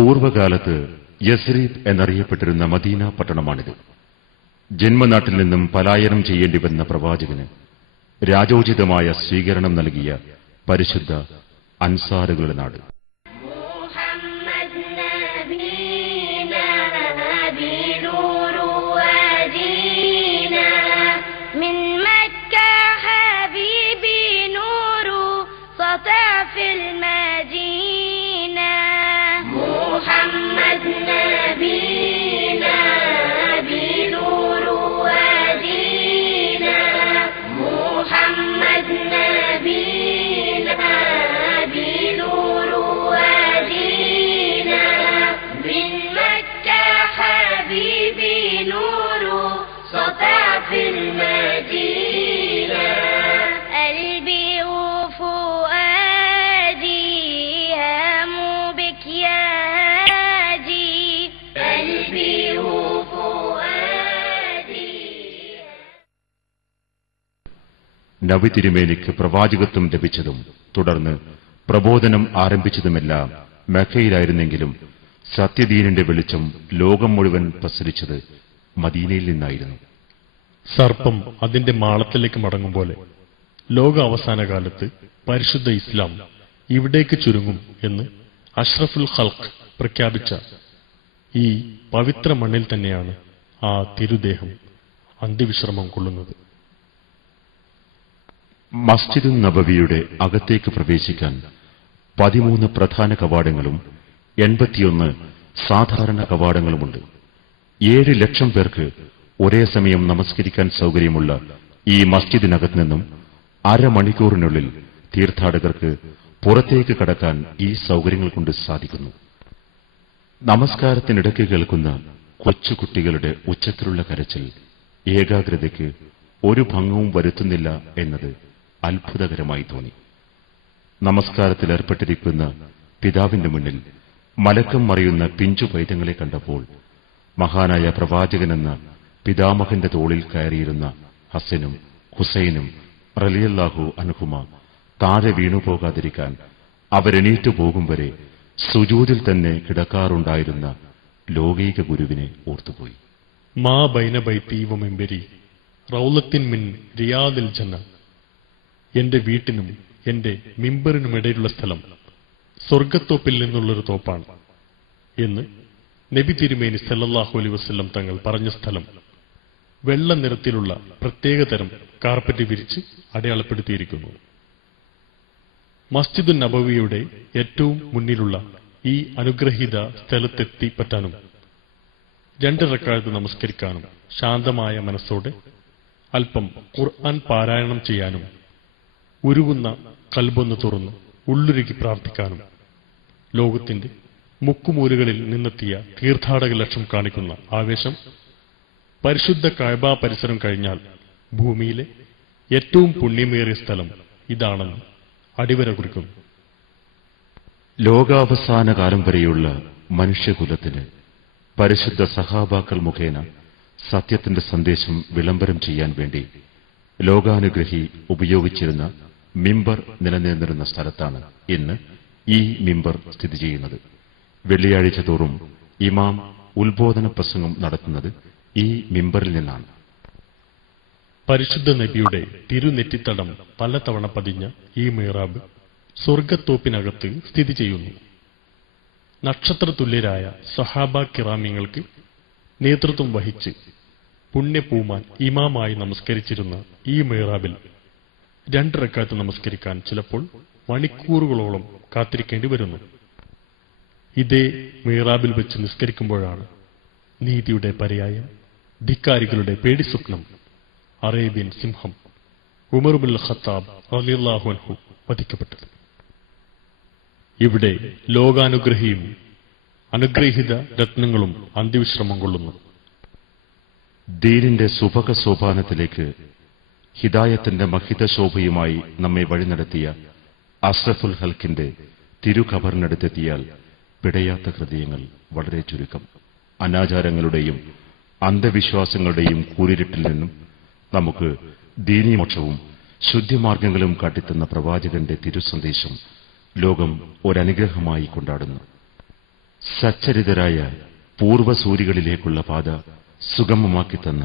പൂർവകാലത്ത് യസ്രീബ് എന്നറിയപ്പെട്ടിരുന്ന മദീന പട്ടണമാണിത്. ജന്മനാട്ടിൽ നിന്നും പലായനം ചെയ്യേണ്ടി വന്ന പ്രവാചകന് രാജോചിതമായ സ്വീകരണം നൽകിയ പരിശുദ്ധ അൻസാറുകളുടെ നാട്. നബി തിരുമേനിക്ക് പ്രവാചകത്വം ലഭിച്ചതും തുടർന്ന് പ്രബോധനം ആരംഭിച്ചതുമെല്ലാം മക്കയിലായിരുന്നെങ്കിലും സത്യദീനിന്റെ വെളിച്ചം ലോകം മുഴുവൻ പ്രസരിച്ചത് മദീനയിൽ നിന്നായിരുന്നു. സർപ്പം അതിന്റെ മാളത്തിലേക്ക് മടങ്ങും പോലെ ലോക അവസാന കാലത്ത് പരിശുദ്ധ ഇസ്ലാം ഇവിടേക്ക് ചുരുങ്ങും എന്ന് അഷ്റഫുൽ ഖൽഖ് പ്രഖ്യാപിച്ച ഈ പവിത്ര മണ്ണിൽ തന്നെയാണ് ആ തിരുദേഹം അന്ത്യവിശ്രമം കൊള്ളുന്നത്. മസ്ജിദുൻ നബവിയുടെ അകത്തേക്ക് പ്രവേശിക്കാൻ 13 പ്രധാന കവാടങ്ങളും 81 സാധാരണ കവാടങ്ങളുമുണ്ട്. 7 ലക്ഷം പേർക്ക് ഒരേ സമയം നമസ്കരിക്കാൻ സൗകര്യമുള്ള ഈ മസ്ജിദിനകത്ത് നിന്നും അരമണിക്കൂറിനുള്ളിൽ തീർത്ഥാടകർക്ക് പുറത്തേക്ക് കടക്കാൻ ഈ സൗകര്യങ്ങൾ കൊണ്ട് സാധിക്കുന്നു. നമസ്കാരത്തിനിടയ്ക്ക് കേൾക്കുന്ന കൊച്ചുകുട്ടികളുടെ ഉച്ചത്തിലുള്ള കരച്ചിൽ ഏകാഗ്രതയ്ക്ക് ഒരു ഭംഗവും വരുത്തുന്നില്ല എന്നത് അത്ഭുതകരമായി തോന്നി. നമസ്കാരത്തിലേർപ്പെട്ടിരിക്കുന്ന പിതാവിന്റെ മുന്നിൽ മലക്കം മറിയുന്ന പിഞ്ചു പൈതങ്ങളെ കണ്ടപ്പോൾ മഹാനായ പ്രവാചകനെന്ന പിതാമഹന്റെ തോളിൽ കയറിയിരുന്ന ഹസനും ഹുസൈനും റളിയല്ലാഹു അൻഹുമ താഴെ വീണുപോകാതിരിക്കാൻ അവരെണീറ്റു പോകും വരെ സുജൂദിൽ തന്നെ കിടക്കാറുണ്ടായിരുന്ന ലോകൈക ഗുരുവിനെ ഓർത്തുപോയി. മാ ബൈന ബൈത്തി വ മിമ്പരി റൗളത്തിൻ മിൻ റിയാദിൽ ജന്ന, എന്റെ വീട്ടിനും എന്റെ മിമ്പറിനുമിടയിലുള്ള സ്ഥലം സ്വർഗത്തോപ്പിൽ നിന്നുള്ളൊരു തോപ്പാണ് എന്ന് നബി തിരുമേനി സല്ലല്ലാഹു അലൈഹി വസല്ലം തങ്ങൾ പറഞ്ഞ സ്ഥലം വെള്ള നിറത്തിലുള്ള പ്രത്യേകതരം കാർപ്പറ്റ് വിരിച്ച് അടയാളപ്പെടുത്തിയിരിക്കുന്നു. മസ്ജിദുൻ നബവിയുടെ ഏറ്റവും മുന്നിലുള്ള ഈ അനുഗ്രഹീത സ്ഥലത്തെത്തിപ്പറ്റാനും 2 റക്അത്ത് നമസ്കരിക്കാനും ശാന്തമായ മനസ്സോടെ അല്പം ഖുർആൻ പാരായണം ചെയ്യാനും ഉരുകുന്ന കൽബൊന്ന് തുറന്ന് ഉള്ളുരുകി പ്രാർത്ഥിക്കാനും ലോകത്തിന്റെ മുക്കുമൂലകളിൽ നിന്നെത്തിയ തീർത്ഥാടക ലക്ഷം കാണിക്കുന്ന ആവേശം പരിശുദ്ധ കഅബ പരിസരം കഴിഞ്ഞാൽ ഭൂമിയിലെ ഏറ്റവും പുണ്യമേറിയ സ്ഥലം ഇതാണെന്ന് അടിവര കുറിക്കുന്നു. ലോകാവസാന കാലം വരെയുള്ള മനുഷ്യകുലത്തിന് പരിശുദ്ധ സഹാബാക്കൾ മുഖേന സത്യത്തിന്റെ സന്ദേശം വിളംബരം ചെയ്യാൻ വേണ്ടി ലോകാനുഗ്രഹി ഉപയോഗിച്ചിരുന്ന മിമ്പർ നിലനിന്നിരുന്ന സ്ഥലത്താണ് ഇന്ന് ഈ മിമ്പർ സ്ഥിതി ചെയ്യുന്നത്. വെള്ളിയാഴ്ച തോറും ഇമാം ഉത്ബോധന പ്രസംഗം നടത്തുന്നത് ഈ മിമ്പറിൽ നിന്നാണ്. പരിശുദ്ധ നബിയുടെ തിരുനെറ്റിത്തടം പലതവണ പതിഞ്ഞ ഈ മിഹ്റാബ് സ്വർഗത്തോപ്പിനകത്ത് സ്ഥിതി ചെയ്യുന്നു. നക്ഷത്രതുല്യരായ സഹാബ കിറാമിങ്ങൾക്ക് നേതൃത്വം വഹിച്ച് പുണ്യപൂമാൻ ഇമാമായി നമസ്കരിച്ചിരുന്ന ഈ മിഹ്റാബിൽ 2 റക്അത്ത് നമസ്കരിക്കാൻ ചിലപ്പോൾ മണിക്കൂറുകളോളം കാത്തിരിക്കേണ്ടി വരുന്നു. ഇതേ മിഹ്റാബിൽ വെച്ച് നിസ്കരിക്കുമ്പോഴാണ് നീതിയുടെ പര്യായം, ധിക്കാരികളുടെ പേടിസ്വപ്നം, അറേബ്യൻ സിംഹം ഉമർ ഇബ്നുൽ ഖത്താബ് റളിയല്ലാഹു അൻഹു വധിക്കപ്പെട്ടത്. ഇവിടെ ലോകാനുഗ്രഹിയും അനുഗ്രഹീത രത്നങ്ങളും അന്ത്യവിശ്രമം കൊള്ളുന്നു. ദീനിന്റെ സുഭക സോപാനത്തിലേക്ക് ഹിദായത്തിന്റെ മഹിത ശോഭയുമായി നമ്മെ വഴി നടത്തിയ അഷ്റഫുൽ ഖൽക്കിന്റെ തിരുഖബറിനടുത്തെത്തിയാൽ പിടയാത്ത ഹൃദയങ്ങൾ വളരെ ചുരുക്കം. അനാചാരങ്ങളുടെയും അന്ധവിശ്വാസങ്ങളുടെയും കൂരിരുട്ടിൽ നിന്നും നമുക്ക് ദീനീമോക്ഷവും ശുദ്ധിമാർഗങ്ങളും കാട്ടിത്തന്ന പ്രവാചകന്റെ തിരുസന്ദേശം ലോകം ഒരനുഗ്രഹമായി കൊണ്ടാടുന്നു. സച്ചരിതരായ പൂർവസൂരികളിലേക്കുള്ള പാത സുഗമമാക്കി തന്ന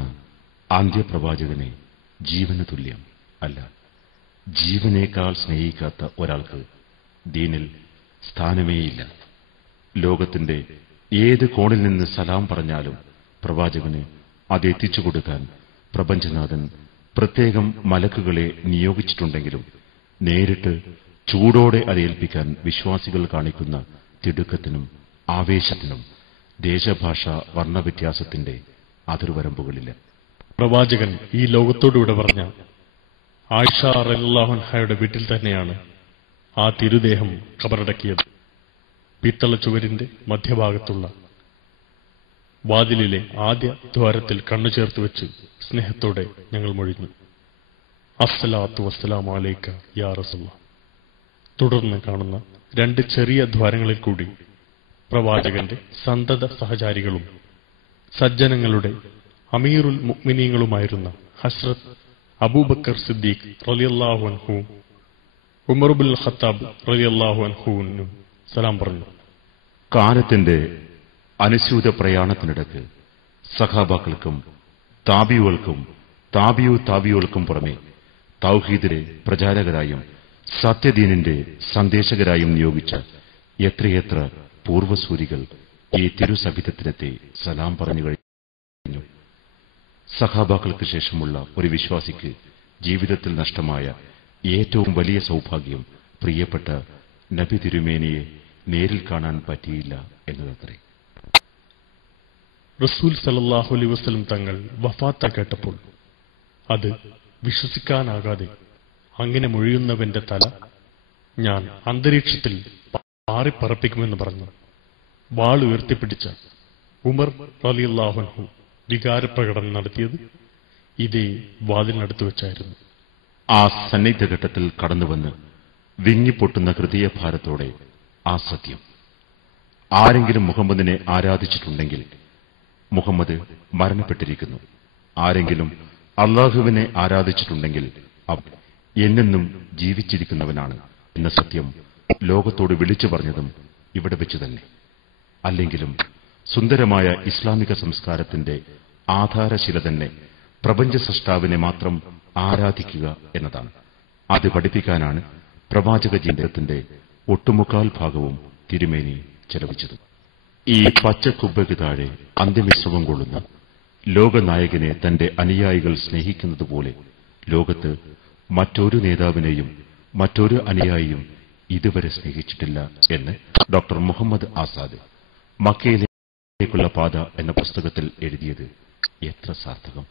അന്ത്യപ്രവാചകനെ ജീവന് തുല്യം അല്ല, ജീവനേക്കാൾ സ്നേഹിക്കാത്ത ഒരാൾക്ക് ദീനിൽ സ്ഥാനമേയില്ല. ലോകത്തിന്റെ ഏത് കോണിൽ നിന്ന് സലാം പറഞ്ഞാലും പ്രവാചകന് അത് എത്തിച്ചു കൊടുക്കാൻ പ്രപഞ്ചനാഥൻ പ്രത്യേകം മലക്കുകളെ നിയോഗിച്ചിട്ടുണ്ടെങ്കിലും നേരിട്ട് ചൂടോടെ അത് ഏൽപ്പിക്കാൻ വിശ്വാസികൾ കാണിക്കുന്ന തിടുക്കത്തിനും ആവേശത്തിനും ദേശഭാഷ വർണ്ണവ്യത്യാസത്തിന്റെ അതിർവരമ്പുകളില്ല. പ്രവാചകൻ ഈ ലോകത്തോടുകൂടെ പറഞ്ഞ ആയിഷ റളിയല്ലാഹു അൻഹയുടെ വീട്ടിൽ തന്നെയാണ് ആ തിരുദേഹം ഖബറടക്കിയത്. പിത്തള ചുവരിന്റെ മധ്യഭാഗത്തുള്ള വാതിലിലെ ആദ്യ ദ്വാരത്തിൽ കണ്ണു ചേർത്ത് വെച്ച് സ്നേഹത്തോടെ ഞങ്ങൾ മൊഴിഞ്ഞു, അസ്സലാത്തു വസ്സലാമു അലൈക യാ റസൂലല്ലാഹ്. തുടർന്ന് കാണുന്ന 2 ചെറിയ ദ്വാരങ്ങളിൽ കൂടി പ്രവാചകന്റെ സന്തത സഹചാരികളും സജ്ജനങ്ങളുടെ അമീറുൽ മുഅ്മിനീങ്ങളുമായിരുന്ന ഹസ്രത്ത് അബൂബക്കർ സിദ്ദീഖ് റളിയല്ലാഹു അൻഹു, ഉമർ ഇബ്നുൽ ഖത്താബ് റളിയല്ലാഹു അൻഹുവിനും സലാം പറഞ്ഞു. കാലത്തിന്റെ അനുസ്യൂത പ്രയാണത്തിനിടക്ക് സഹാബാക്കൾക്കും താബിയുകൾക്കും താബിയുകൾക്കും പുറമെ തൗഹീദിലെ പ്രചാരകരായും സത്യദീനിന്റെ സന്ദേശകരായും നിയോഗിച്ച എത്രയെത്ര പൂർവസൂരികൾ ഈ തിരുസവിധത്തിനെത്തി സലാം പറഞ്ഞു കഴിഞ്ഞു. സഹാബാക്കൾക്ക് ശേഷമുള്ള ഒരു വിശ്വാസിക്ക് ജീവിതത്തിൽ നഷ്ടമായ ഏറ്റവും വലിയ സൗഭാഗ്യം പ്രിയപ്പെട്ട നബി തിരുമേനിയെ നേരിൽ കാണാൻ പറ്റിയില്ല എന്നതത്രേ. റസൂൽ സല്ലല്ലാഹു അലൈഹി വസല്ലം തങ്ങൾ വഫാത്ത് കേട്ടപ്പോൾ അത് വിശ്വസിക്കാനാകാതെ അങ്ങനെ മൊഴിയുന്നവന്റെ തല ഞാൻ അന്തരീക്ഷത്തിൽ പാറിപ്പറപ്പിക്കുമെന്ന് പറഞ്ഞു വാൾ ഉയർത്തിപ്പിടിച്ച ഉമർ റളിയല്ലാഹു അൻഹു വികാരപ്രകടനം നടത്തിയത് ഇതേ വാതിലിനടുത്ത് വെച്ചായിരുന്നു. ആ സന്നിഗ്ധഘട്ടത്തിൽ കടന്നുവന്ന് വിങ്ങിപ്പൊട്ടുന്ന ഹൃദയഭാരത്തോടെ ആ സത്യം, ആരെങ്കിലും മുഹമ്മദിനെ ആരാധിച്ചിട്ടുണ്ടെങ്കിൽ മുഹമ്മദ് മരണപ്പെട്ടിരിക്കുന്നു, ആരെങ്കിലും അള്ളാഹുവിനെ ആരാധിച്ചിട്ടുണ്ടെങ്കിൽ അവൻ എന്നെന്നും ജീവിച്ചിരിക്കുന്നവനാണ് എന്ന സത്യം ലോകത്തോട് വിളിച്ചു പറഞ്ഞതും ഇവിടെ വെച്ചു തന്നെ. അല്ലെങ്കിലും സുന്ദരമായ ഇസ്ലാമിക സംസ്കാരത്തിന്റെ ആധാരശില തന്നെ പ്രപഞ്ച സൃഷ്ടാവിനെ മാത്രം ആരാധിക്കുക എന്നതാണ്. അത് പഠിപ്പിക്കാനാണ് പ്രവാചക ജീവിതത്തിന്റെ ഒട്ടുമുക്കാൽ ഭാഗവും തിരുമേനി ചെലവിച്ചത്. ഈ പച്ചക്കുബ്ബയ്ക്ക് താഴെ അന്ത്യവിശ്രമം കൊള്ളുന്ന ലോകനായകനെ തന്റെ അനുയായികൾ സ്നേഹിക്കുന്നതുപോലെ ലോകത്ത് മറ്റൊരു നേതാവിനെയും മറ്റൊരു അനുയായിയും ഇതുവരെ സ്നേഹിച്ചിട്ടില്ല എന്ന് ഡോക്ടർ മുഹമ്മദ് ആസാദ് മക്കയിലേക്കുള്ള പാത എന്ന പുസ്തകത്തിൽ എഴുതിയത് എത്ര സാർത്ഥകം.